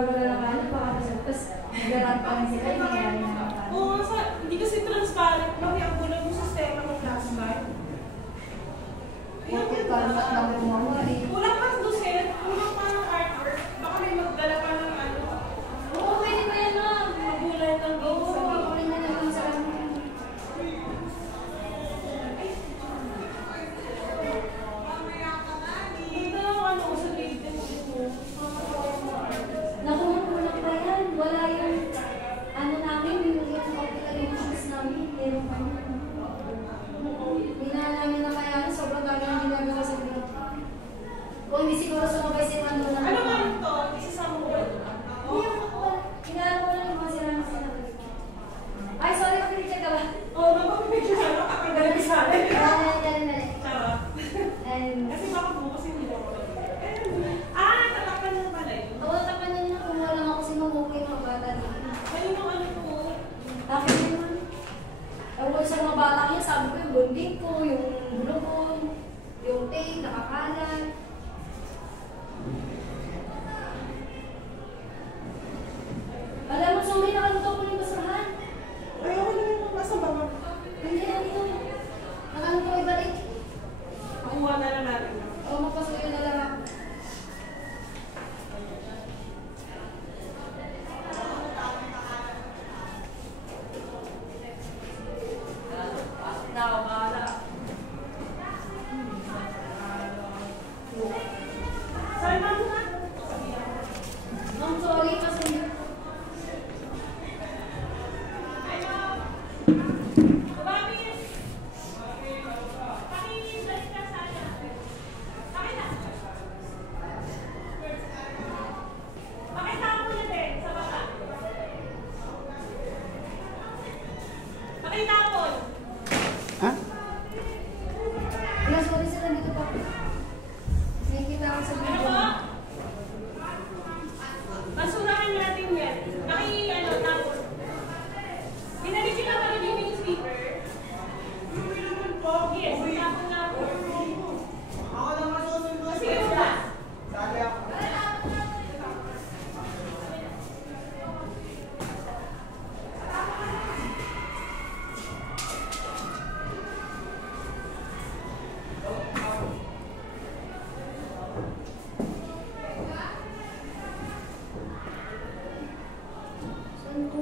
bago na lang ano, tapos nag-run pa rin sila, hindi na oo, hindi kasi transparent, mami ang gulo yung sistema ng flashlight. okay, parang naman mo eh. Kulang pa sa dosen, kulang pa ng artwork, baka may magdala pa ng ano. Oo, pwede pa yan na. Magulay ng game sa Oo, ako rin na naman sa ano. Nakuha pa yan. Wala yung ano namin, yung calculations namin. Meron pa yun. Hindi na namin na kaya sobrang dami ang ginagawa sa video. Kung hindi siguro sumabay si Mando na. Ano nga rin to? Isasama mo ba? Hindi ako. Hinarap ko lang yung mga sirang sinabi. Ay, sorry, mag-picture ka ba? Oo, magpapipicture ka na kapag galing sa akin. Dali. Charot. Kasi baka bukas hindi ako. Natatakpan na pala yun. Oo, tapan na nila. Kumuha lang ako si Mamuki mga bata dito. Ayun yung ano ko. Tapos naman. Ewan sa mga bata niya, sabi ko yung bonding ko, yung bulong yung tape, nakakalan. Alam mo, sorry, nakaluto ko yung basurahan. Ayoko na yung nasa baba. Hindi, dito. Nakaluto ko ibalik. Makuha na lang natin. Oo, mapasuyo na lang ako. I'm sorry kasi sorry sila dito pa. Nakikita ako sa video. Basurahan natin yan. Tapos. Binalik ko lang rin yung speaker. Yes, tapos na po. Ako lang masusunod. Sige mo ba? Sali ako. Saan ko?